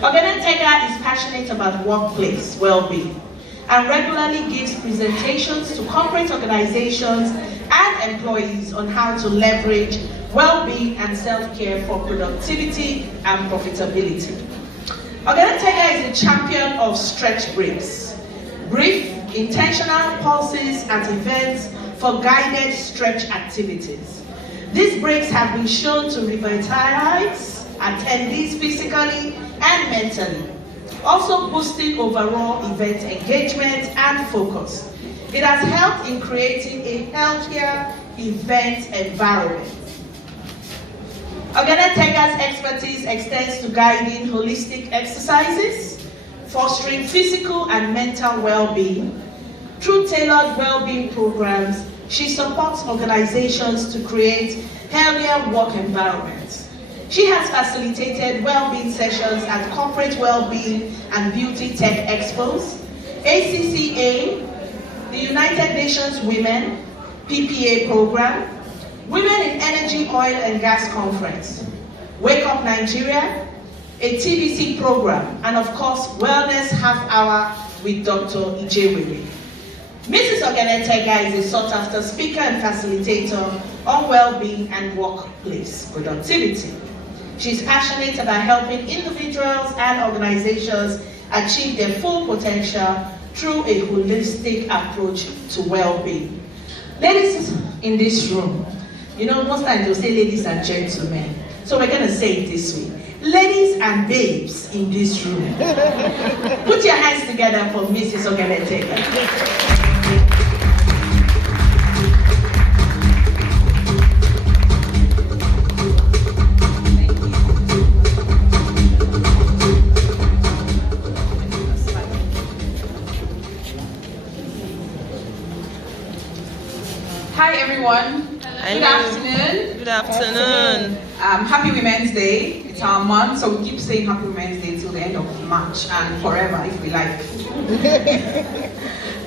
Ogenetega is passionate about workplace well-being and regularly gives presentations to corporate organizations and employees on how to leverage well-being and self-care for productivity and profitability. Ogenetega is a champion of stretch breaks, brief, intentional pauses at events for guided stretch activities. These breaks have been shown to revitalize attendees physically and mentally, also boosting overall event engagement and focus. It has helped in creating a healthier event environment. Ogenetega's expertise extends to guiding holistic exercises, fostering physical and mental well-being. Through tailored well-being programs, she supports organizations to create healthier work environments. She has facilitated well-being sessions at corporate well-being and beauty tech expos, ACCA, the United Nations Women PPA program, Women in Energy, Oil and Gas Conference, Wake Up Nigeria, a TBC program, and of course, Wellness Half Hour with Dr. Ijewere. Mrs. Ogenetega is a sought-after speaker and facilitator on well-being and workplace productivity. She's passionate about helping individuals and organizations achieve their full potential through a holistic approach to well-being. Ladies in this room, you know, most times they'll say ladies and gentlemen. So we're going to say it this way. Ladies and babes in this room, put your hands together for Mrs. Ogenetega. Hi everyone. Good afternoon. Good afternoon. Happy Women's Day. It's our month, so we keep saying Happy Women's Day till the end of March and forever if we like.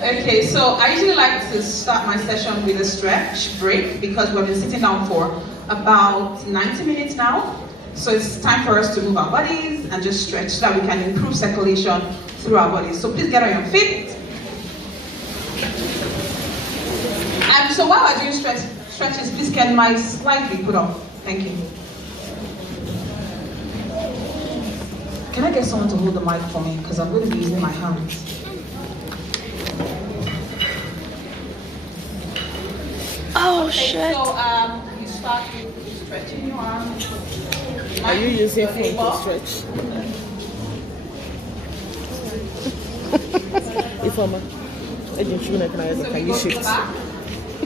Okay, so I usually like to start my session with a stretch break because we've been sitting down for about 90 minutes now. So it's time for us to move our bodies and just stretch so that we can improve circulation through our bodies. So please get on your feet. And so while we're doing stretches, please can my slide be put off? Thank you. Can I get someone to hold the mic for me? Because I'm going to be using my hands. Oh, okay, shit. So you start with stretching your arms. Are you using phone to stretch? If I'm can you shift?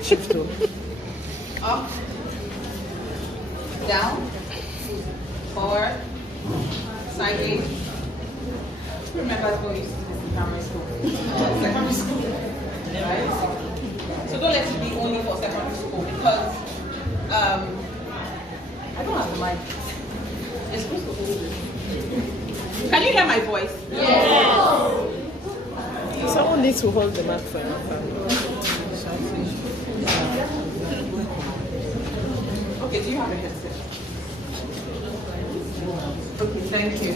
Shift to up, down, forward, sideways. Remember to go use this in primary school. Secondary school. Right? So don't let it be only for secondary school because I don't have the mic. It's supposed to hold it. Can you hear my voice? yes. Someone needs to hold the mic for Okay, do you have a headset? Okay, thank you.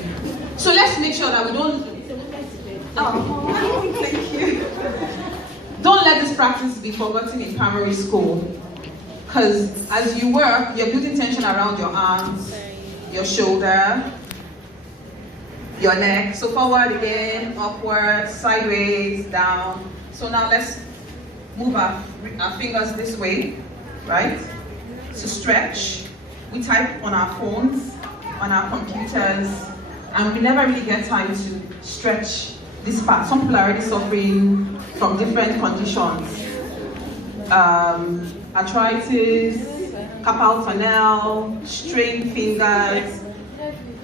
So let's make sure that we don't... Oh, thank you. Don't let this practice be forgotten in primary school. Because as you work, you're building tension around your arms, your shoulder, your neck. So forward again, upward, sideways, down. So now let's move our fingers this way, right? To stretch. We type on our phones, on our computers, and we never really get time to stretch this part. Some people are already suffering from different conditions. Arthritis, carpal tunnel, strained fingers.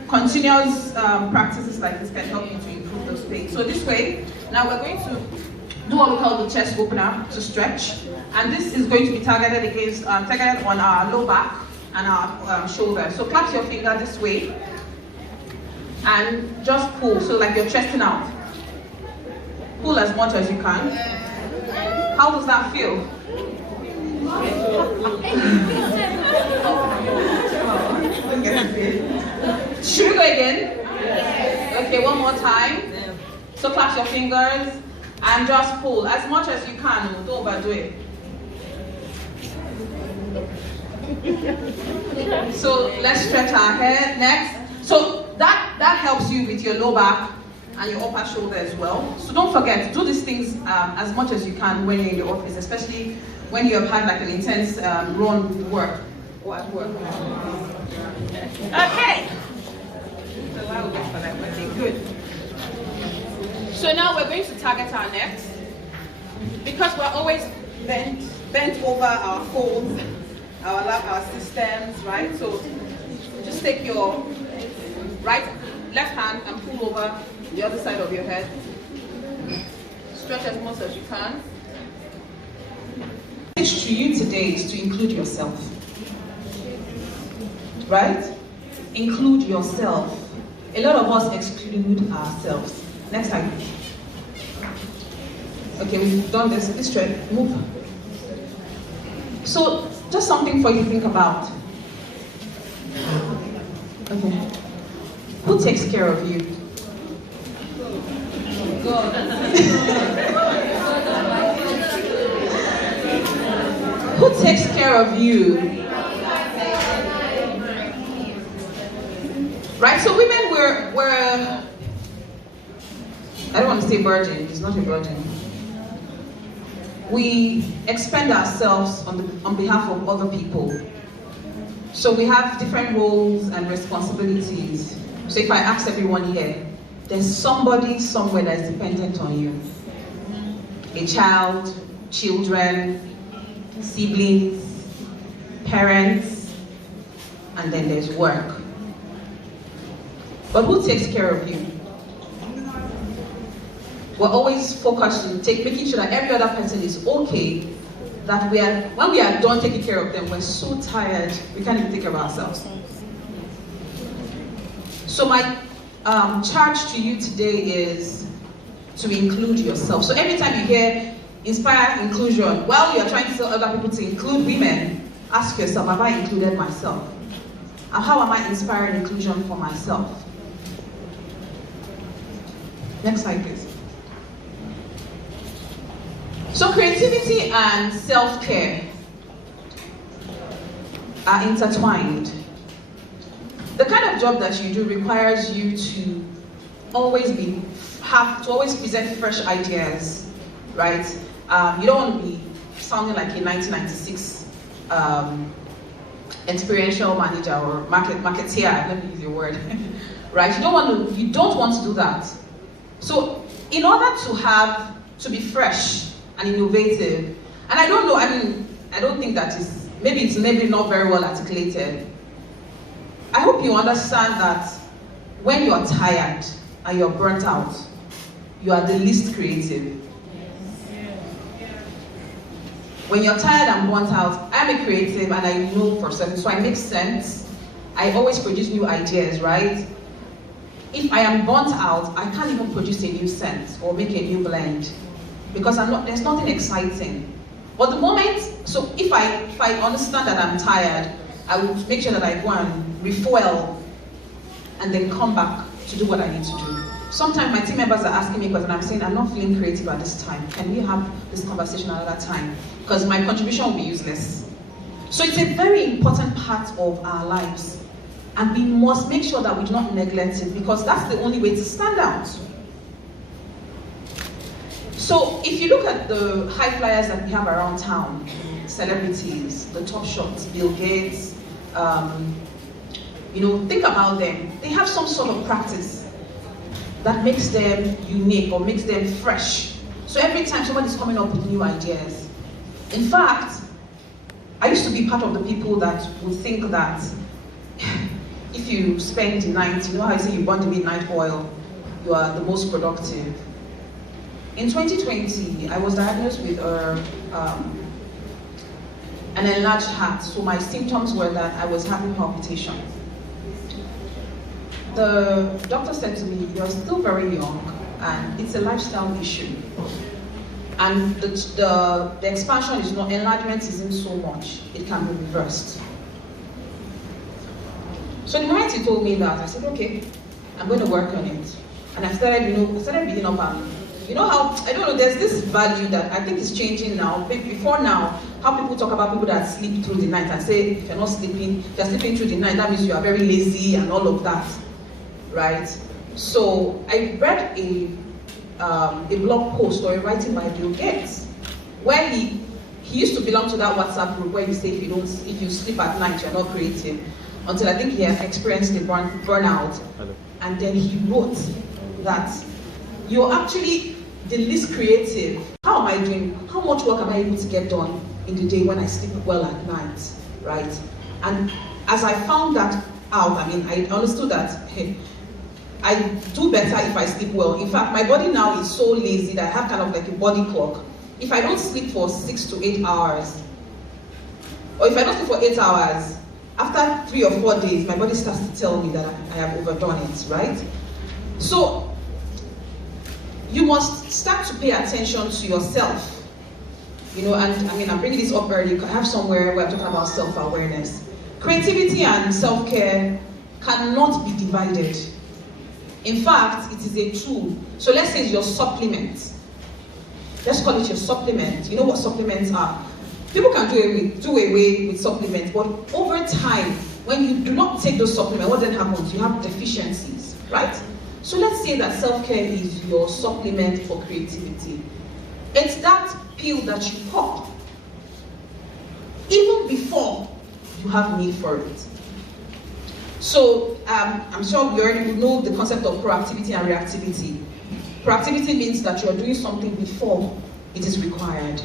Continuous practices like this can help you to improve those pains. So this way, now we're going to do what we call the chest opener to stretch. And this is going to be targeted against, targeted on our low back and our shoulder. So clasp your finger this way and just pull, so like you're chesting out. Pull as much as you can. How does that feel? Should we go again? Okay, one more time. So clap your fingers and just pull as much as you can. Don't overdo it. So let's stretch our head next. So that helps you with your low back and your upper shoulder as well. So don't forget, do these things as much as you can when you're in the office, especially when you have had like an intense run with work or at work. Okay. Good. So now we're going to target our necks because we're always bent over our folds, our lap, our systems, right? So just take your left hand and pull over the other side of your head. Stretch as much as you can. The message to you today is to include yourself. Right? Include yourself. A lot of us exclude ourselves. Next time. Okay, we've done this. This stretch. Move. So, just something for you to think about. Okay. Who takes care of you? God. Who takes care of you? Right? So women were I don't want to say virgin, it's not a virgin. We expend ourselves on behalf of other people. So we have different roles and responsibilities. So if I ask everyone here, there's somebody somewhere that is dependent on you. A child, children, siblings, parents, and then there's work. But who takes care of you? We're always focused on making sure that every other person is okay, that when we are done taking care of them, we're so tired, we can't even take care of ourselves. So my charge to you today is to include yourself. So every time you hear inspire inclusion, while you are trying to tell other people to include women, ask yourself, have I included myself? And how am I inspiring inclusion for myself? Next slide, please. So creativity and self-care are intertwined. The kind of job that you do requires you to always present fresh ideas, right? You don't want to be sounding like a 1996 experiential manager or marketeer. Let me use your word, right? You don't want to do that. So, in order to be fresh and innovative, and I don't think that is, maybe it's not very well articulated. I hope you understand that when you're tired and you're burnt out, you are the least creative. When you're tired and burnt out, I'm a creative and I know for certain, so I make sense. I always produce new ideas, right? If I am burnt out, I can't even produce a new scent or make a new blend because there's nothing exciting. But the moment, so if I understand that I'm tired, I will make sure that I go and refuel and then come back to do what I need to do. Sometimes my team members are asking me because I'm saying I'm not feeling creative at this time. Can we have this conversation another time? Because my contribution will be useless. So it's a very important part of our lives. And we must make sure that we do not neglect it because that's the only way to stand out. So if you look at the high flyers that we have around town, celebrities, the top shots, Bill Gates, think about them. They have some sort of practice that makes them unique or makes them fresh. So every time somebody's coming up with new ideas. In fact, I used to be part of the people that would think that if you spend the night, you know how I say you burn the midnight oil, you are the most productive. In 2020, I was diagnosed with an enlarged heart. So my symptoms were that I was having palpitation. The doctor said to me, you're still very young and it's a lifestyle issue. And the expansion is not, enlargement isn't so much, it can be reversed. So the moment he told me that, I said, okay, I'm going to work on it. And I started reading up and how, I don't know, there's this value that I think is changing now. Before now, how people talk about people that sleep through the night and say, if you're not sleeping, if you're sleeping through the night, that means you are very lazy and all of that, right? So I read a blog post or a writing by Bill Gates, where he used to belong to that WhatsApp group where you say if you sleep at night, you're not creative, until I think he had experienced a burnout. And then he wrote that you're actually the least creative. How am I doing? How much work am I able to get done in the day when I sleep well at night, right? And as I found that out, I understood that, hey, I do better if I sleep well. In fact, my body now is so lazy that I have kind of like a body clock. If I don't sleep for 6 to 8 hours, or if I don't sleep for 8 hours, after 3 or 4 days, my body starts to tell me that I have overdone it, right? So, you must start to pay attention to yourself. And I'm bringing this up early. I have somewhere where I'm talking about self-awareness. Creativity and self-care cannot be divided. In fact, it is a tool. So let's say it's your supplement. Let's call it your supplement. You know what supplements are? People can do away with supplements, but over time, when you do not take those supplements, what then happens? You have deficiencies, right? So let's say that self-care is your supplement for creativity. It's that pill that you pop even before you have need for it. So I'm sure you already know the concept of proactivity and reactivity. Proactivity means that you are doing something before it is required.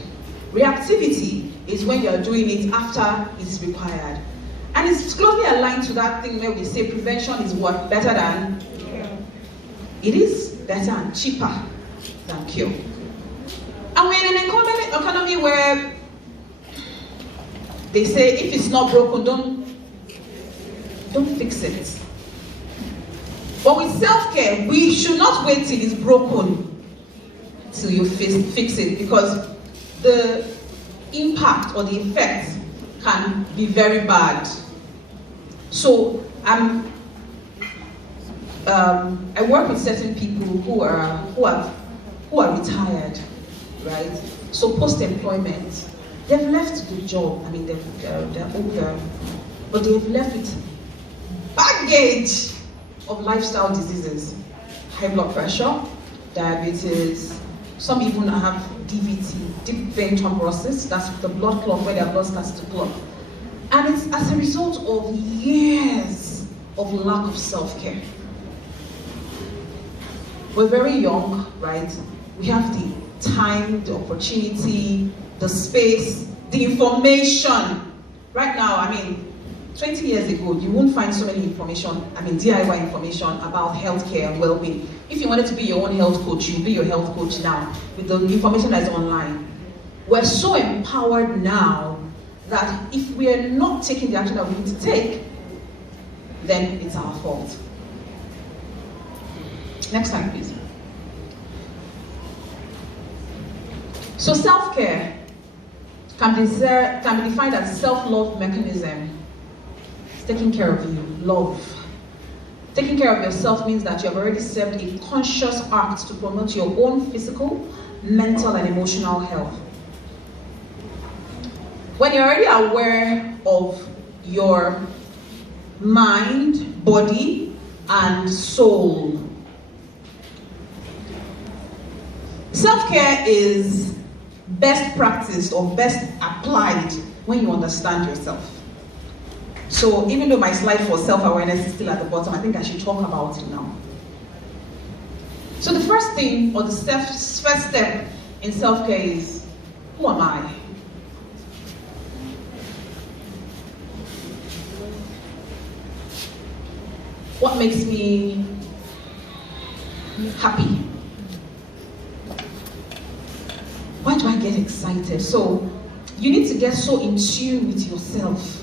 Reactivity is when you are doing it after it is required. And it's closely aligned to that thing where we say prevention is what? Better than cure. It is better and cheaper than cure. And we're in an economy where they say if it's not broken, don't fix it. But with self-care, we should not wait till it's broken till you fix it, because the impact or the effect can be very bad. So I work with certain people who are retired, right? So post-employment, they've left the job. They're older, but they've left with baggage of lifestyle diseases, high blood pressure, diabetes. Some even have DVT, deep vein thrombosis. That's the blood clot where their blood starts to clot. And it's as a result of years of lack of self-care. We're very young, right? We have the time, the opportunity, the space, the information. Right now, 20 years ago, you won't find so many information, DIY information about healthcare and well-being. If you wanted to be your own health coach, you'll be your health coach now with the information that's online. We're so empowered now that if we are not taking the action that we need to take, then it's our fault. Next slide, please. So self-care can be defined as a self-love mechanism. It's taking care of you, love. Taking care of yourself means that you have already served a conscious act to promote your own physical, mental, and emotional health. When you're already aware of your mind, body, and soul, self-care is best practiced or best applied when you understand yourself. So even though my slide for self-awareness is still at the bottom, I think I should talk about it now. So the first thing, or the first step in self-care is, who am I? What makes me happy? Why do I get excited? So you need to get so in tune with yourself.